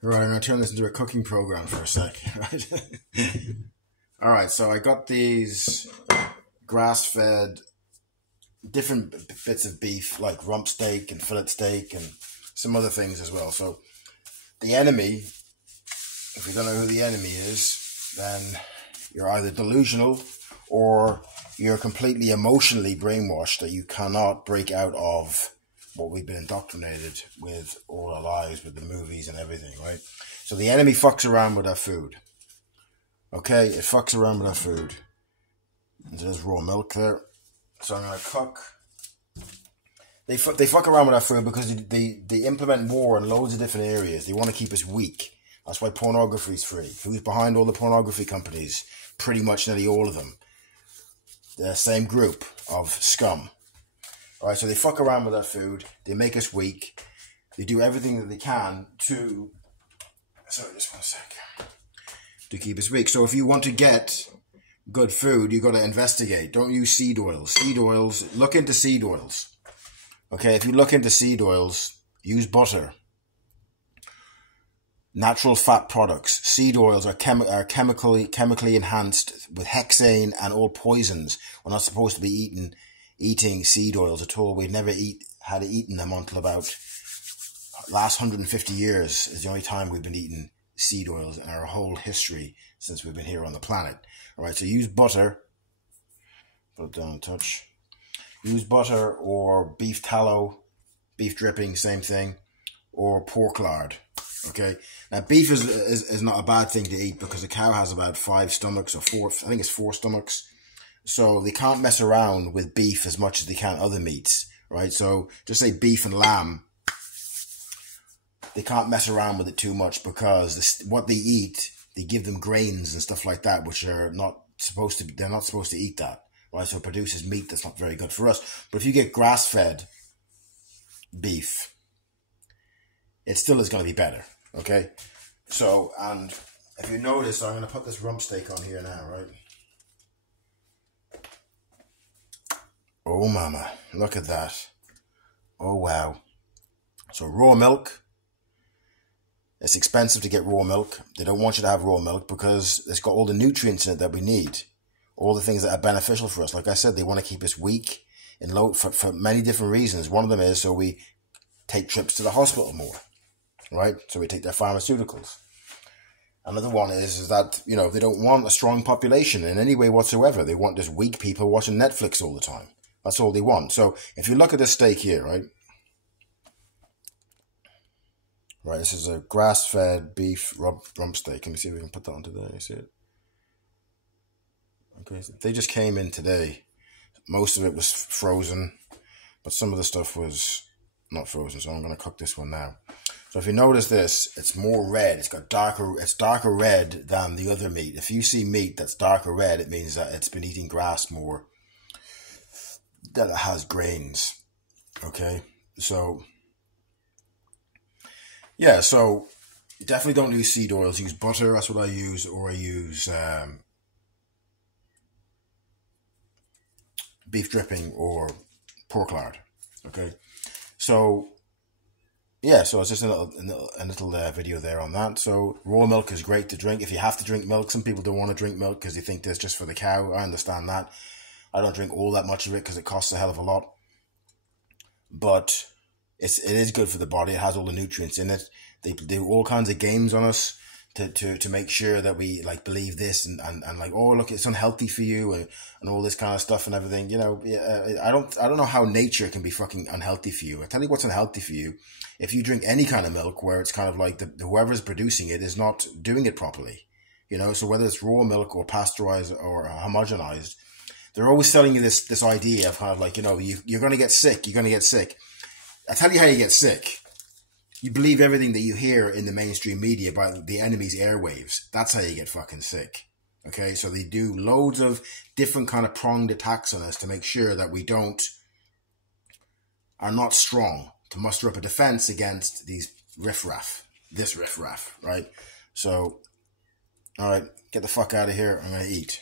Right, I'm going to turn this into a cooking program for a sec. Right. All right, so I got these grass-fed different bits of beef, like rump steak and fillet steak and some other things as well. So the enemy, if you don't know who the enemy is, then you're either delusional or you're completely emotionally brainwashed that you cannot break out of what we've been indoctrinated with all our lives, with the movies and everything, right? So the enemy fucks around with our food. Okay, it fucks around with our food. And there's raw milk there. So I'm going to cook. They fuck around with our food because they implement war in loads of different areas. They want to keep us weak. That's why pornography is free. Who's behind all the pornography companies? Pretty much nearly all of them. They're the same group of scum. All right, so they fuck around with our food. They make us weak. They do everything that they can to... Sorry, just one sec. To keep us weak. So if you want to get good food, you've got to investigate. Don't use seed oils. Seed oils, look into seed oils. Okay, if you look into seed oils, use butter. Natural fat products. Seed oils are chemically enhanced with hexane and all poisons. We're not supposed to be eating seed oils at all. We've never had eaten them until about last 150 years is the only time we've been eating seed oils in our whole history since we've been here on the planet. All right, so use butter. Put it down a touch. Use butter or beef tallow, beef dripping, same thing, or pork lard. Okay, now beef is not a bad thing to eat because a cow has about 5 stomachs or 4. I think it's 4 stomachs. So they can't mess around with beef as much as they can other meats, right? So just say beef and lamb. They can't mess around with it too much because what they eat, they give them grains and stuff like that, which are not supposed to. They're not supposed to eat that, right? So it produces meat that's not very good for us. But if you get grass-fed beef, it still is going to be better, okay? So, and if you notice, I'm going to put this rump steak on here now, right? Oh, mama, look at that. Oh, wow. So raw milk. It's expensive to get raw milk. They don't want you to have raw milk because it's got all the nutrients in it that we need. All the things that are beneficial for us. Like I said, they want to keep us weak and low for many different reasons. One of them is so we take trips to the hospital more, right? So we take their pharmaceuticals. Another one is that, you know, they don't want a strong population in any way whatsoever. They want just weak people watching Netflix all the time. That's all they want. So if you look at this steak here, right? Right, this is a grass-fed beef rump steak. Let me see if we can put that onto there. You see it? Okay, so they just came in today. Most of it was frozen, but some of the stuff was not frozen. So I'm going to cook this one now. So if you notice this, it's more red. It's darker red than the other meat. If you see meat that's darker red, it means that it's been eating grass more. That it has grains. Okay, so yeah, so definitely don't use seed oils. Use butter. That's what I use, or I use beef dripping or pork lard. Okay, so yeah, so it's just a little video there on that. So raw milk is great to drink if you have to drink milk. Some people don't want to drink milk because they think that's just for the cow. I understand that. I don't drink all that much of it because it costs a hell of a lot. But it is good for the body. It has all the nutrients in it. They do all kinds of games on us to make sure that we like believe this and like, oh look, it's unhealthy for you and all this kind of stuff and everything. You know, I don't know how nature can be fucking unhealthy for you. I tell you what's unhealthy for you. If you drink any kind of milk where it's kind of like whoever's producing it is not doing it properly. You know, so whether it's raw milk or pasteurized or homogenized, they're always selling you this idea of kind of like, you know, you're going to get sick. You're going to get sick. I tell you how you get sick. You believe everything that you hear in the mainstream media by the enemy's airwaves. That's how you get fucking sick. Okay, so they do loads of different kind of pronged attacks on us to make sure that we are not strong to muster up a defense against these riffraff, right? So, all right, get the fuck out of here. I'm going to eat.